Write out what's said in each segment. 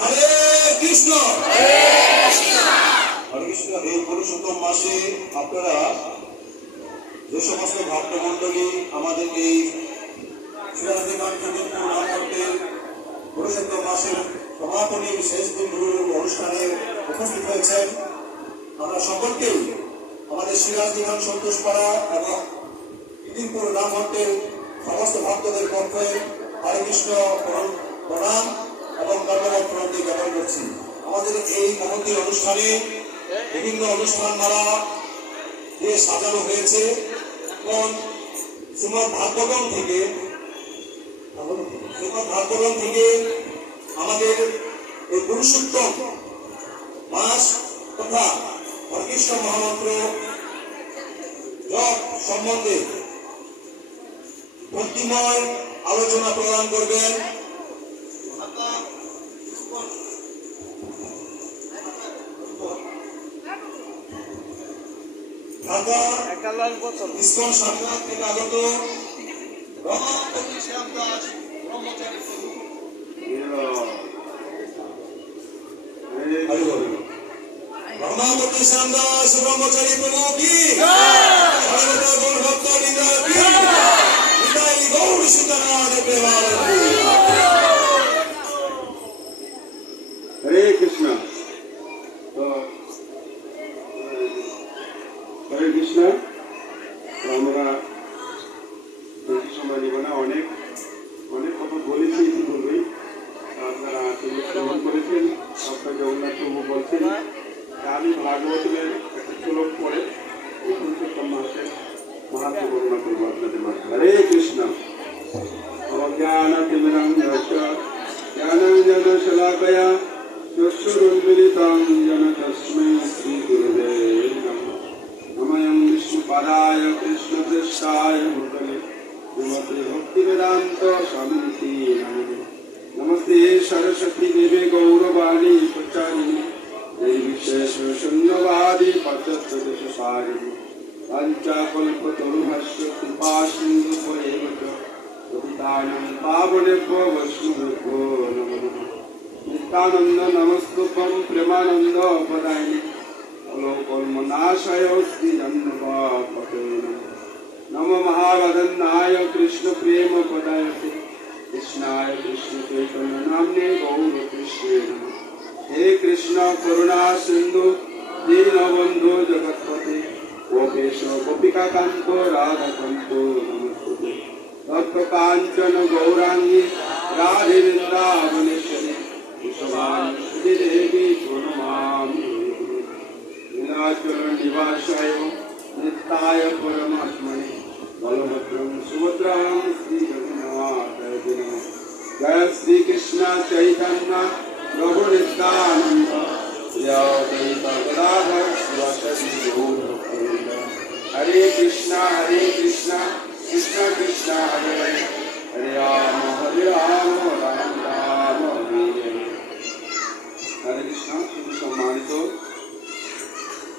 Hare Krishna. যে সমস্ত ভক্তমণ্ডলী আমাদের এই পুরুষোত্তম মাসের সমাপনী শেষ দিনগুলোর অনুষ্ঠানে উপস্থিত হয়েছেন, আমরা সকলকেই আমাদের সিরাজদিঘান সন্তোষপাড়া এবং ইদিনপুর রামহট্টের সমস্ত ভক্তদের পক্ষে হরে কৃষ্ণ প্রণাম এবং ধন্যবাদ প্রণতি জ্ঞাপন করছি। আমাদের এই মহতী অনুষ্ঠানে বিভিন্ন অনুষ্ঠানমালা দিয়ে সাজানো হয়েছে এবং শ্রীমদ্ ভাগবতম থেকে আমাদের এই পুরুষোত্তম মাস তথা হরিকৃষ্ণ মহামন্ত্র জপ সম্বন্ধে ভক্তিময় আলোচনা প্রদান করবেন ঢাকা ইসকন শাখা থেকে আগত রমাপতি শ্যাম দাস ব্রহ্মচারী প্রভু। রমাপতি শ্যাম দাস ব্রহ্মচারী প্রভু কি ভক্ত গৌর সীতানাথ প্রেমানন্দ। হরে কৃষ্ণ। হরে কৃষ্ণ। আমরা বেশি সময় নিব না, অনেক অনেক কথা বলেছি ইতিপূর্বেই, আপনারা শ্রবণ করেছেন। আপনার জগন্নাথ প্রভু বলছেন আমি ভাগবতের একটা শ্লোক পড়ে এই পুরুষোত্তম মাসের মাহাত্ম্য বর্ণনা করবো আপনাদের মাঝে। হরে কৃষ্ণ। অজ্ঞানতিমিরং যস্য জ্ঞানাঞ্জন শলাকয়া চক্ষুরুন্মিলিতং येन তস্मै শ্রীগুরুবে নমঃ। নমঃ বিষ্ণুপাদায় কৃষ্ণপৃষ্ঠায় ভূতলে শ্রীমতে ভক্তিবেদান্ত স্বামিনিতি নামিনে। নমস্তে সরস্বতী দেবে গৌরবাণী প্রচারিণী নির্বিশেষ শূন্যবাদী পাশ্চাত্যদেশসারিণী। পঞ্চাকল্পতরুভ্যশ্চ কৃপা সিন্ধু ভয়েব চ পতিতানাং পাবনেভ্यो वैष्णवेभ्यो नमो नमः। नित्यानन्द नमस्तुभ्यं प्रेमानन्द प्रदायिने अलोकल्मनाशाय श्रीजन्मपते नमो महावदन्नाय कृष्णप्रेम प्रदायते कृष्णाय कृष्णचैतन्य नाम्ने गौरकृष्णे नमः। हे कृष्ण करुणा सिन्धु दीनबन्धु जगत्पते गोपेश गोपिकान्त राधाकान्त नमस्ते। तप्त कांचन गौरांगी राधे वृंदावनेश्वरी विश्वामित्री देवी प्रणमामि। नीलाचल निवासाय नित्याय परमात्मने बलभद्रं सुभद्रां श्री जगन्नाथाय नमः। जय श्री कृष्ण चैतन्य प्रभु नित्यानंद श्री अद्वैत गदाधर शिवासादि गौरभक्तवृंद। हरे कृष्ण कृष्ण कृष्ण हरे हरे हरे राम राम राम हरे हरे। हरे कृष्ण। শুধু সম্মানিত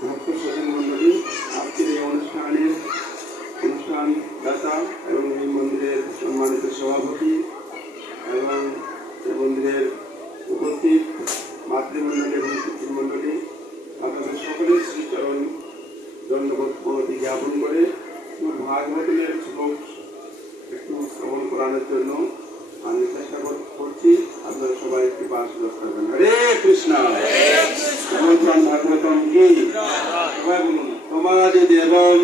ভক্ত স্বজন মন্ডলী, আজকের এই অনুষ্ঠানদাতা এবং এই মন্দিরের সম্মানিত সভাপতি এবং এই মন্দিরের উপস্থিত মাতৃমণ্ডলী এবং পিতৃমণ্ডলী, আপনাদের সকলের শ্রীচরণ দণ্ডবত জ্ঞাপন করে ভাগবতের শ্লোক একটু শ্রবণ করানোর জন্য আমি চেষ্টা করছি। আপনারা সবাই একটু পাশ করবেন। হরে কৃষ্ণ। ভাগবতম কি সবাই বলুন। তোমাদি দেবম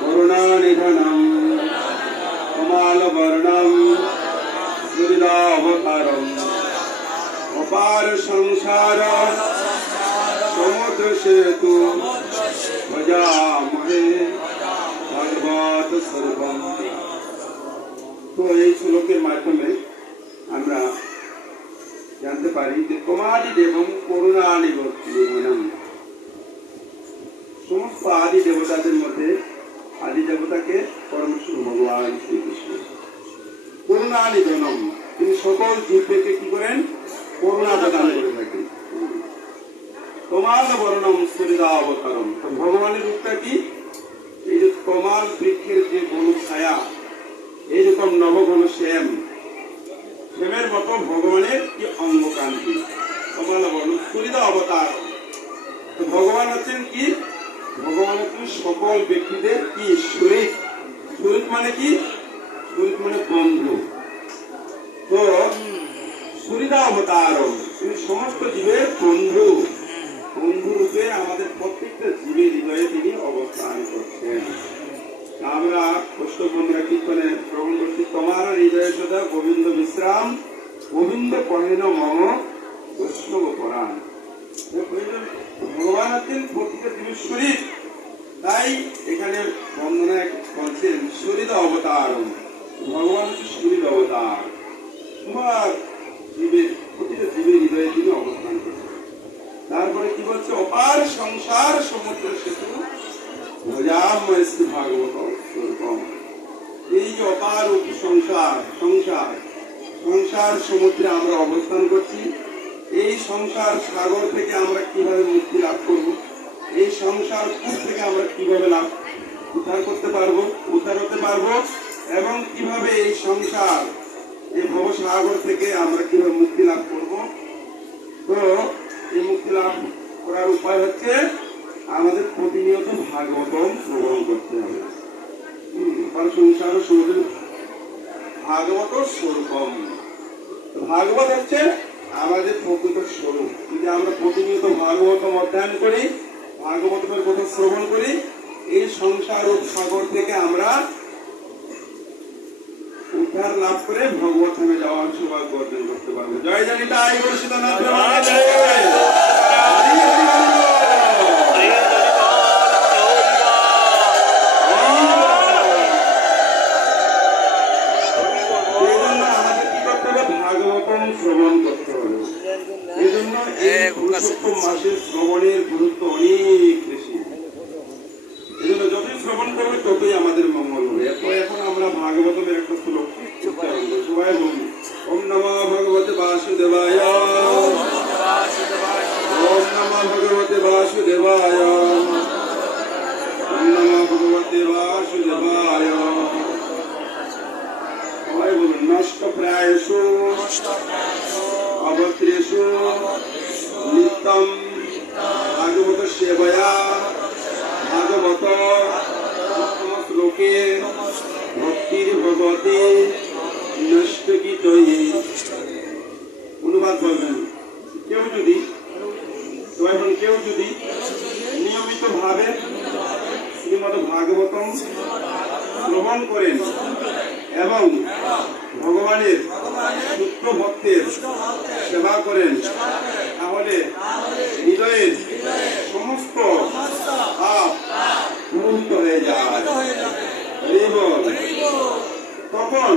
করুণানিধনম কমাল বর্ণম সুহৃদাবতারম অপার সংসার সমুদ্র সেতু ভজামহে ভাগবত স্বরূপম। তো এই শ্লোকের মাধ্যমে আমরা জানতে পারি যে তোমাদি দেবম করুণানিধনম, সমস্ত আদি দেবতাদের মধ্যে আদি দেবতাকে পরমেশ্বর ভগবান শ্রীকৃষ্ণ। করুণানিধনম, তিনি সকল জীবকে কি করেন? করুণা প্রদান করে থাকেন। কমাল বর্ণম সুহৃদাবতারম, ভগবানের রূপটা কি? এই যে কমাল বৃক্ষের যে ঘন ছায়া, এইরকম নবঘন শ্যামের মতো ভগবানের কি অঙ্গকান্তি। কমাল বর্ণ সুহৃদ অবতার। ভগবান হচ্ছেন কি? ভগবান হচ্ছেন সকল ব্যক্তিদের কি শরীর। শরীর মানে কি? শরীর মানে বন্ধু। তো সুরিদা অবতার, তিনি সমস্ত জীবের বন্ধু। বন্ধু রূপে আমাদের প্রত্যেকটা জীবের হৃদয়ে তিনি অবস্থান করছেন। আমরা অষ্টবন্ধুরা কীর্তনে শ্রবণ করছি, তোমার হৃদয়ে সদা গোবিন্দ বিশ্রাম, গোবিন্দ কহেন মম বৈষ্ণব পরাণ। ভগবান আছেন প্রত্যেকটা জীবের শরীর, তাই এখানে বন্দনা বলছেন শরীর অবতার। ভগবান হচ্ছে শরীর অবতার। তোমার জীবের প্রতিটা জীবের হৃদয়ে তিনি অবস্থান করছেন। তারপরে কি বলছে? অপার সংসার সমুদ্র সেতু ভাগবত স্বরূপম। এই যে অপার সংসার, সংসার সংসার সমুদ্রে আমরা অবস্থান করছি। এই সংসার সাগর থেকে আমরা কিভাবে মুক্তি লাভ করব? এই সংসার কূপ থেকে আমরা কিভাবে উদ্ধার করতে পারবো, উদ্ধার হতে পারবো, এবং কিভাবে এই সংসার এই ভবসাগর থেকে আমরা কিভাবে মুক্তি লাভ করব? তো এই মুক্তি লাভ করার উপায় হচ্ছে আমাদের প্রতিনিয়ত ভাগবতম শ্রবণ করতে হবে। সংসার সমুদ্র ভাগবত স্বরূপম। ভাগবত হচ্ছে আমাদের প্রকৃত স্বরূপ। যদি আমরা প্রতিনিয়ত ভাগবতম অধ্যয়ন করি, ভাগবতের কথা শ্রবণ করি, এই সংসার সাগর থেকে আমরা উদ্ধার লাভ করে ভগবত ধামে যাওয়ার সৌভাগ্য অর্জন করতে পারবো। জয় জানি তাই সীতানাথ। শ্রবণ করতে হবে। এই জন্য এই পুরুষোত্তম মাসের শ্রবণের গুরুত্ব অনেক বেশি। এই জন্য যতই শ্রবণ করবে ততই আমাদের মঙ্গল হবে। এখন আমরা ভাগবতের একটা শ্লোক উচ্চারণ করি, সবাই বলি ওম নমঃ ভগবতে বাসুদেবায়, ওম নমঃ ভগবতে বাসুদেবায়, ওম নমঃ ভগবতে বাসুদেবায়। সবাই বলুন নষ্ট প্রায়সু অবত্রেষু নিত্যম ভাগবত সেবয়া ভাগবত উত্তম শ্লোকে ভক্তির ভগবতে নষ্টগীতয়ে। অনুবাদ বলবেন, কেউ যদি নিয়মিত ভাবে শ্রীমদ ভাগবতম শ্রবণ করেন এবং ভগবানের শুদ্ধ ভক্তের সেবা করেন, তাহলে হৃদয়ের সমস্ত পাপ মুক্ত হয়ে যায়। তখন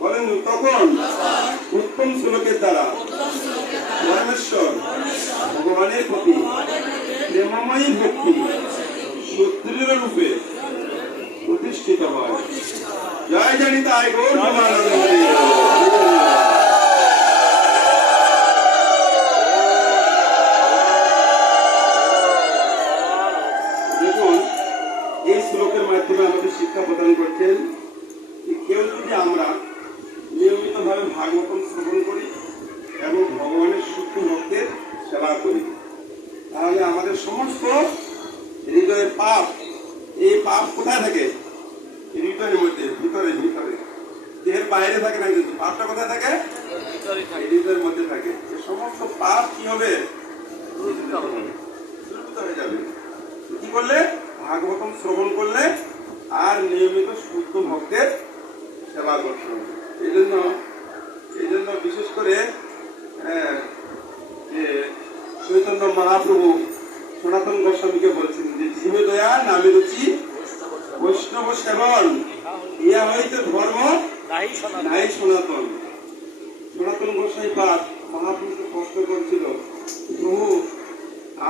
বলেন, তখন উত্তম শ্লোকের দ্বারা পরমেশ্বর ভগবানের প্রতি প্রেমময়ী ভক্তি সুদৃঢ় রূপে প্রতিষ্ঠিত হয়। জয় জানি তাই গৌর প্রেমানন্দ। দেখুন, এই শ্লোকের মাধ্যমে আমাদের শিক্ষা প্রদান করছেন, কেউ যদি আমরা নিয়মিত ভাবে ভাগবতম শ্রবণ করি এবং ভগবানের শুদ্ধ ভক্তের সেবা করি, তাহলে আমাদের সমস্ত হৃদয়ের পাপ, এই পাপ কোথায় থাকে? হৃদয়ের মধ্যে, ভিতরে ভিতরে, দেহের বাইরে থাকে না, কিন্তু পাপটা কোথায় থাকে? হৃদয়ের মধ্যে থাকে। সমস্ত পাপ কি হবে? দূরীভূত হয়ে যাবে। কি করলে? ভাগবতম শ্রবণ করলে আর নিয়মিত শুদ্ধ ভক্তের সেবা করতে হবে। এই জন্য বিশেষ করে যে চৈতন্য মহাপ্রভু সনাতন গোস্বামীকে বলছেন যে জীবে দয়া নামে রুচি বৈষ্ণব সেবন, ইয়া হইতে ধর্ম নাই সনাতন। সনাতন গোস্বামী পাঠ মহাপ্রভুকে কষ্ট করছিল, প্রভু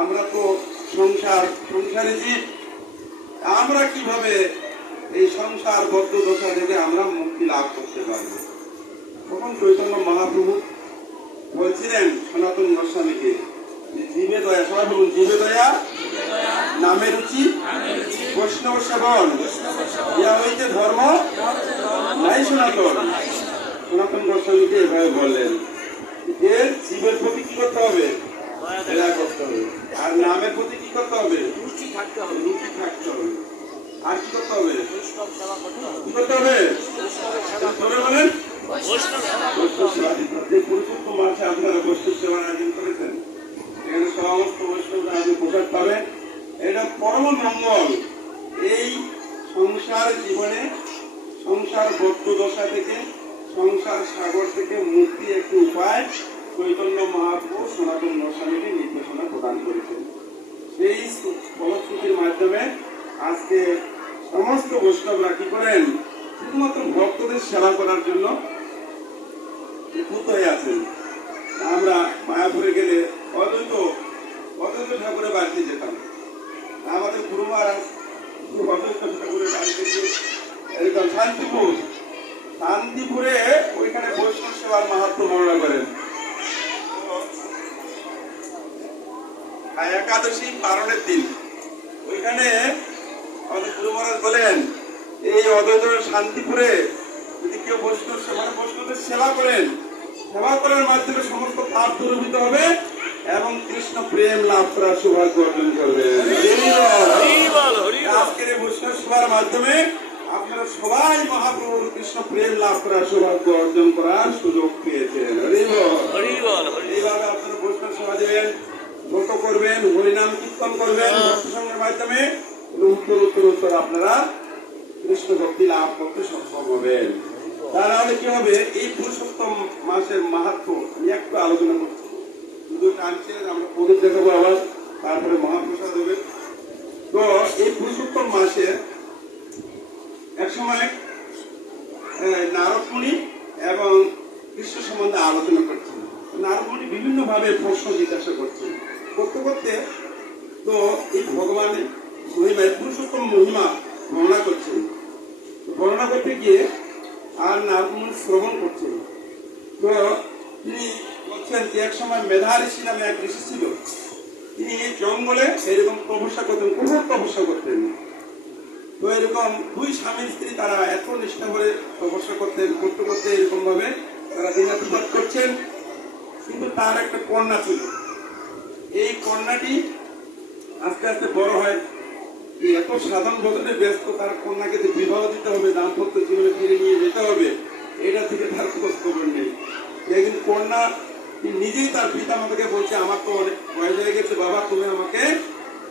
আমরা তো সংসারে জীব, আমরা কিভাবে এই সংসার বদ্ধ দশা থেকে আমরা মুক্তি লাভ করতে পারবো? তখন চৈতন্য মহাপ্রভু বলছিলেন সনাতন গোস্বামীকে, জীবে দয়া, সবাই বলুন জীবে দয়া নামে রুচি বৈষ্ণব সেবন, ইয়া হইতে ধর্ম নাই সনাতন। সনাতন গোস্বামীকে এভাবে বললেন যে জীবের প্রতি কি করতে হবে? দয়া করতে হবে। আর নামের প্রতি কি করতে হবে? রুচি থাকতে হবে। আর কি করতে হবে? কি করতে হবে? ধরে বলেন বৈষ্ণব সেবা। যে পুরুষোত্তম মাসে আপনারা বৈষ্ণব সেবার আয়োজন করেছেন, এখানে সমস্ত বৈষ্ণবরা আপনি প্রসাদ পাবেন। এটা পরম মঙ্গল। এই সংসার জীবনে, সংসার বদ্ধ দশা থেকে, সংসার সাগর থেকে মুক্তি একটি উপায় চৈতন্য মহাপ্রভু সনাতন গোস্বামীকে নির্দেশনা প্রদান করেছেন। সেই ফলশ্রুতির মাধ্যমে আজকে সমস্ত বৈষ্ণবরা কি করেন? শুধুমাত্র ভক্তদের সেবা করার জন্য ভূত হয়ে আছেন। আমরা মায়াপুরে গেলে অদ্বৈত ঠাকুরের বাড়িতে যেতাম। আমাদের গুরু মহারাজ অদ্বৈত ঠাকুরের বাড়িতে গিয়ে এরকম শান্তিপুরে ওইখানে বৈষ্ণব সেবার মাহাত্ম্য বর্ণনা করেন। একাদশী পালনের দিন ওইখানে আমাদের গুরু মহারাজ বলেন, এই অদ্বৈত শান্তিপুরে যদি কেউ বৈষ্ণবদের সেবা করেন, সেবা করার মাধ্যমে সমস্ত পাপ দূরীভূত হবে এবং কৃষ্ণ প্রেম লাভ করার সৌভাগ্য অর্জন করবে। আজকের এই বৈষ্ণব সেবার মাধ্যমে আপনারা সবাই মহাপ্রভুর কৃষ্ণ প্রেম লাভ করার সৌভাগ্য অর্জন করার সুযোগ পেয়েছেন। এইভাবে আপনারা বৈষ্ণব সেবা দেবেন, ব্রত করবেন, হরিনাম কীর্তন করবেন ভক্তসঙ্গের মাধ্যমে, উত্তর আপনারা কৃষ্ণ ভক্তি লাভ করতে সক্ষম হবেন। তাহলে কি হবে? এই পুরুষোত্তম মাসের মাহাত্ম্য আমি একটু আলোচনা করছি। শুধু টানছে, আমরা প্রদীপ দেখাবো আবার, তারপরে মহাপ্রসাদ হবে। তো এই পুরুষোত্তম মাসে এক সময় নারদ মুনি এবং কৃষ্ণ সম্বন্ধে আলোচনা করছেন। নারদ মুনি বিভিন্ন ভাবে প্রশ্ন জিজ্ঞাসা করছেন। করতে করতে তো এই ভগবানের মহিমা, পুরুষোত্তম মহিমা বর্ণনা করছেন। বর্ণনা করতে গিয়ে আর নারদ মুনি শ্রবণ করছেন। তো তিনি বলছেন যে এক সময় মেধা ঋষি নামে এক ঋষি ছিল। তিনি জঙ্গলে এরকম তপস্যা করতেন, প্রভুর তপস্যা করতেন। তো এরকম দুই স্বামী স্ত্রী তারা এত নিষ্ঠা করে তপস্যা করতেন। করতে করতে এরকম ভাবে তারা দিনাতিপাত করছেন। কিন্তু তার একটা কন্যা ছিল। এই কন্যাটি আস্তে আস্তে বড় হয়। এত সাধারণ ভোজনে ব্যস্ত, তার কন্যাকে যে বিবাহ দিতে হবে, দাম্পত্য জীবনে ফিরে নিয়ে যেতে হবে, এটা থেকে তার খোঁজ খবর নেই। একদিন কন্যা নিজেই তার পিতা মাতাকে বলছে, আমার তো অনেক বয়স হয়ে গেছে, বাবা তুমি আমাকে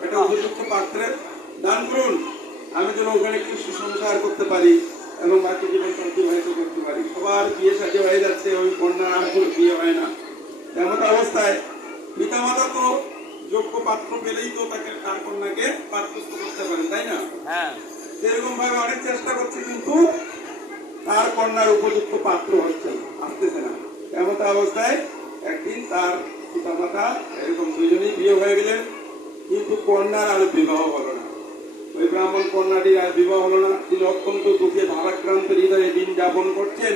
একটা উপযুক্ত পাত্রে দান করুন, আমি যেন ওখানে একটু সুসংসার করতে পারি এবং বাকি জীবনটা অতিবাহিত করতে পারি। সবার বিয়ে সাজে হয়ে যাচ্ছে, ওই কন্যার আর কোনো বিয়ে হয় না। এমন অবস্থায় পিতা মাতা তো যোগ্য পাত্র পেলেই তো তাকে তার কন্যাকে পাত্রস্থ করতে পারে, তাই না? সেরকম ভাবে অনেক চেষ্টা করছে, কিন্তু তার কন্যার উপযুক্ত পাত্র হচ্ছে না, আসতেছে না। এমন অবস্থায় একদিন তার পিতা মাতা এরকম দুজনেই বিয়ে হয়ে গেলেন, কিন্তু কন্যার আর বিবাহ হলো না। ওই ব্রাহ্মণ কন্যাটির আর বিবাহ হলো না। তিনি অত্যন্ত দুঃখে ভারাক্রান্ত হৃদয়ে দিন যাপন করছেন।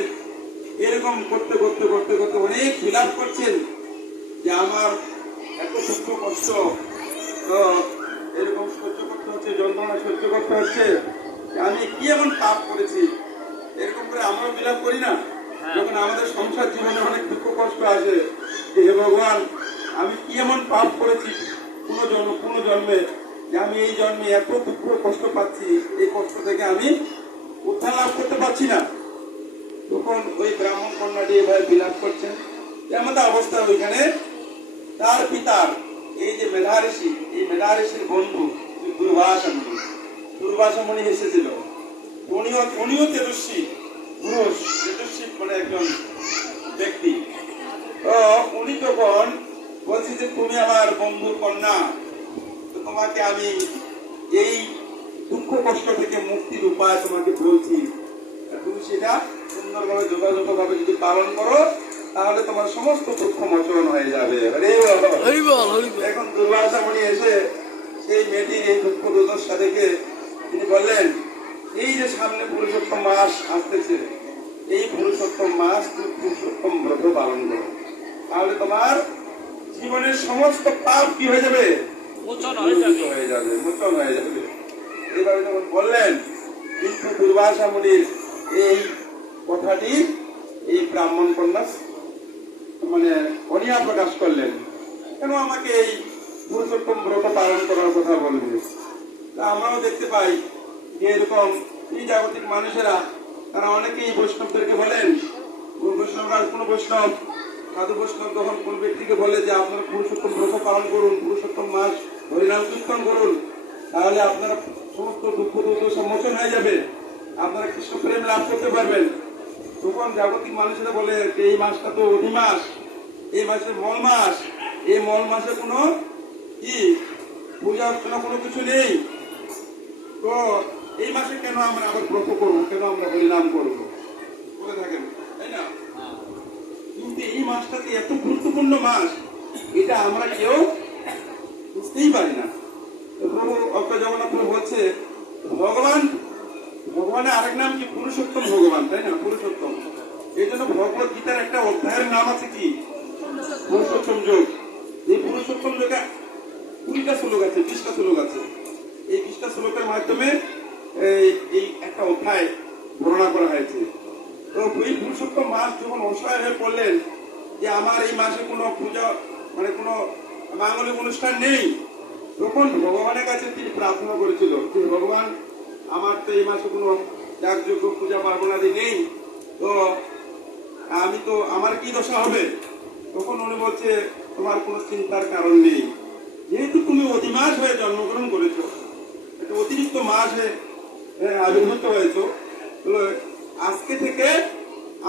এরকম করতে করতে করতে করতে অনেক বিলাপ করছেন যে আমার এত দুঃখ কষ্ট এরকম সহ্য করতে হচ্ছে, যন্ত্রণা সহ্য করতে হচ্ছে, আমি কি এমন পাপ করেছি। এরকম করে আমরাও বিলাপ করি না যখন আমাদের সংসার জীবনে অনেক দুঃখ কষ্ট আসে, হে ভগবান আমি কি এমন পাপ করেছি কোনো জন্মে যে আমি এই জন্মে এত দুঃখ কষ্ট পাচ্ছি, এই কষ্ট থেকে আমি উদ্ধার লাভ করতে পারছি না। তখন ওই ব্রাহ্মণ কন্যাটি এভাবে বিলাপ করছেন। এমন অবস্থা ওইখানে তার পিতার এই যে মেধা ঋষি, এই মেধা ঋষির বন্ধু দুর্বাসা মুনি এসেছিল। উনিও তেজস্বী পুরুষ, তেজস্বী মানে একজন ব্যক্তি। তো উনি তখন বলছি যে তুমি আমার বন্ধুর কন্যা, তো তোমাকে আমি এই দুঃখ কষ্ট থেকে মুক্তির উপায় তোমাকে বলছি, তুমি সেটা সুন্দরভাবে যথাযথভাবে যদি পালন করো তাহলে তোমার সমস্ত দুঃখ মোচন হয়ে যাবে। এখন দুর্বাসা মুনি এসে সেই মেয়েটির এই দুঃখ দুর্দশা দেখে তিনি বললেন, এই যে সামনে পুরুষোত্তম মাস আসতেছে, এই পুরুষোত্তম মাস তুমি পুরুষোত্তম ব্রত পালন করো, তাহলে তোমার জীবনের সমস্ত পাপ কি হয়ে যাবে? মোচন হয়ে যাবে। এইভাবে যখন বললেন, কিন্তু দুর্বাসা মুনির এই কথাটি এই ব্রাহ্মণ কন্যা মানে অনিয়া প্রকাশ করলেন কেন আমাকে এই পুরুষোত্তম ব্রত পালন করার কথা বলবে? তা আমরাও দেখতে পাই যে এরকম এই জাগতিক মানুষেরা তারা অনেকেই বৈষ্ণবদেরকে বলেন, বৈষ্ণবরা কোনো বৈষ্ণব সাধু বৈষ্ণব যখন কোন ব্যক্তিকে বলে যে আপনারা পুরুষোত্তম ব্রত পালন করুন, পুরুষোত্তম মাস হরিনাম কীর্তন করুন, তাহলে আপনারা সমস্ত দুঃখ দুর্দশা মোচন হয়ে যাবে, আপনারা কৃষ্ণ প্রেম লাভ করতে পারবেন। তখন জাগতিক মানুষেরা বলে যে এই মাসটা তো অধি মাস, এই মাসের মল মাস, এই মল মাসে কোনো কি পূজা অর্চনা কোনো কিছু নেই, তো এই মাসে কেন আমরা আবার ব্রত করবো, কেন আমরা হরিনাম করবো বলে থাকেন, তাই না? কিন্তু এই মাসটাতে এত গুরুত্বপূর্ণ মাস, এটা আমরা কেউ বুঝতেই পারি না। প্রভু অক্ষয় জগন্নাথ প্রভু বলছে ভগবানের আরেক নাম কি পুরুষোত্তম ভগবান, তাই না? পুরুষোত্তম। এই জন্য ভগবত গীতার একটা অধ্যায়ের নাম আছে কি পুরুষোত্তম যোগ। এই পুরুষোত্তম যোগে 20টা শ্লোক আছে, 20টা শ্লোক আছে। এই 20টা শ্লোকের মাধ্যমে এই একটা অধ্যায় বর্ণনা করা হয়েছে। তো এই পুরুষোত্তম মাস যখন অসহায় হয়ে পড়লেন যে আমার এই মাসে কোনো পূজা মানে কোনো মাঙ্গলিক অনুষ্ঠান নেই, তখন ভগবানের কাছে তিনি প্রার্থনা করেছিল যে ভগবান আমার তো এই মাসে কোনো যাগযজ্ঞ পূজা পার্বণাদি নেই, তো আমি তো আমার কি দশা হবে? তখন উনি বলছে তোমার কোনো চিন্তার কারণ নেই, যেহেতু তুমি অতিমাস হয়ে জন্মগ্রহণ করেছো, একটা অতিরিক্ত মাস হয়ে আবির্ভূত হয়েছ, আজকে থেকে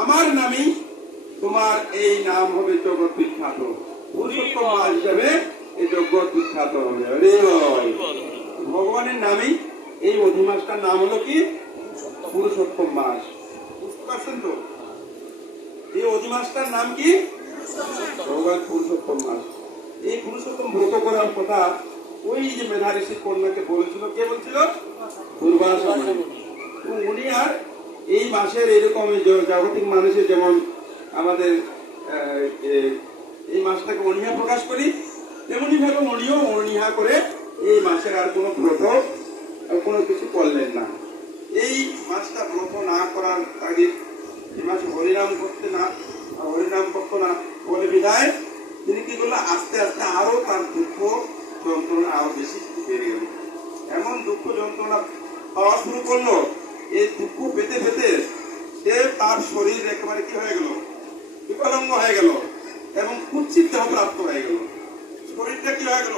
আমার নামই তোমার এই নাম হবে জগৎ বিখ্যাত, পুরুষোত্তম মাস হিসাবে এই জগৎ বিখ্যাত হবে। ভগবানের নামেই এই অধিমাসটার নাম হলো কি পুরুষোত্তম মাস। বুঝতে পারছেন তো? এই অধিমাসটার নাম কি ভগবান পুরুষোত্তম মাস। এই পুরুষোত্তম ব্রত করার কথা ওই যে মেধা ঋষির কন্যাকে বলেছিল, কে বলছিল? দুর্বাসা মুনি। উনি আর এই মাসের এরকম জাগতিক মানুষের যেমন আমাদের এই মাসটাকে অনীহা প্রকাশ করি, তেমনি ভাবে উনিও অনীহা করে এই মাসের আর কোনো ব্রত কোনো কিছু করলেন না। এই মাসটা ব্রত না করার আগে এই মাসে হরিনাম করতো না বলে বিদায় তিনি কি করলো, আস্তে আস্তে আরো তার দুঃখ যন্ত্রণা আরো বেশি বেড়ে গেল। এমন দুঃখ যন্ত্রণা পাওয়া শুরু করলো, এই দুঃখ পেতে পেতে সে তার শরীর একেবারে কি হয়ে গেল, বিকলাঙ্গ হয়ে গেল এবং কুৎসিত দেহ প্রাপ্ত হয়ে গেল। শরীরটা কি হয়ে গেল,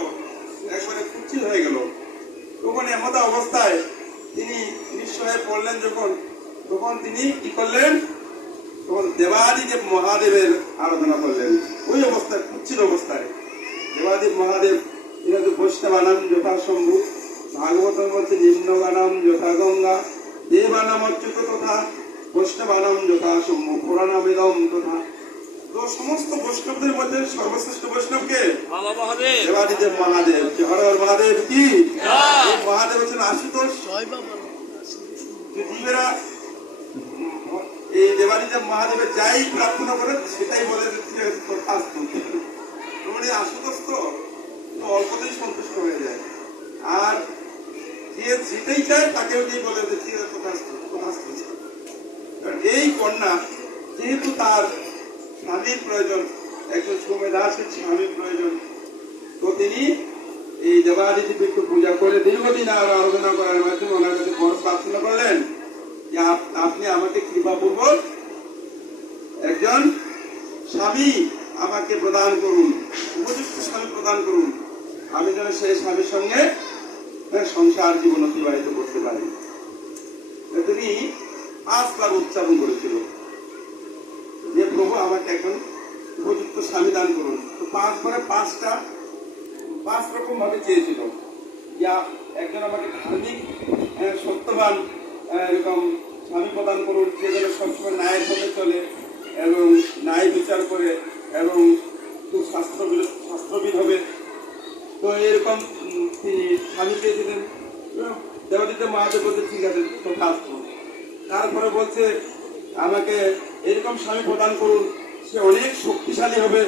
একবারে কুৎসিত হয়ে গেল। তখন এমতা অবস্থায় তিনি নিঃস্ব হয়ে পড়লেন তখন তিনি কি করলেন, তখন দেবাদিদেব মহাদেবের আরাধনা করলেন। ওই অবস্থায়, কুৎসিত অবস্থায় দেবাদিদেব মহাদেব বৈষ্ণবানাম যথাশম্ভু, ভাগবতম বলছে নিম্নগানাম যথা গঙ্গা, দেবানাম অচ্যুত তথা, বৈষ্ণবানাম যথাশম্ভু, পুরাণামেদম তথা। তো সমস্ত বৈষ্ণবদের মধ্যে সর্বশ্রেষ্ঠ বৈষ্ণবকে দেবাদিদেব মহাদেব। হর হর মহাদেব কি? মহাদেব হচ্ছেন আশুতোষ। জীবেরা এই দেবাদিদেব মহাদেবের যাই প্রার্থনা করে সেটাই বলে আশুতোষ, তো অল্পতেই সন্তুষ্ট হয়ে যায়। আর যে যেটাই চায় তাকে ওইটাই বলে এই কন্যা যেহেতু তার স্বামীর প্রয়োজন, একজন সুমেধাশীল স্বামীর প্রয়োজন, তো তিনি এই দেবাদিদেবকে পূজা করে দীর্ঘদিন আরাধনা করার মাধ্যমে ওনার কাছে বড় প্রার্থনা করলেন যে আপনি আমাকে কৃপাপূর্বক একজন স্বামী আমাকে প্রদান করুন, উপযুক্ত স্বামী প্রদান করুন, আমি যেন সেই স্বামীর সঙ্গে সংসার জীবন অতিবাহিত করতে পারি। তিনি 5 বার উচ্চারণ করেছিল যে প্রভু আমাকে এখন উপযুক্ত স্বামী দান করুন। তো 5 বারে 5 রকম ভাবে চেয়েছিল, যা একজন আমাকে ধার্মিক সত্যবান এরকম স্বামী প্রদান করুন, যে যেন সবসময় ন্যায়ের পথে চলে এবং ন্যায় বিচার করে এবং খুব শাস্ত্রবিদ হবে। তো এরকম তিনি স্বামী পেয়েছিলেন। দেবাদিদেব মহাদেব বলতে ঠিক আছে, তো কাজ করুন। তারপরে বলছে আমাকে এরকম স্বামী প্রদান করুন, সে অনেক শক্তিশালী হবে,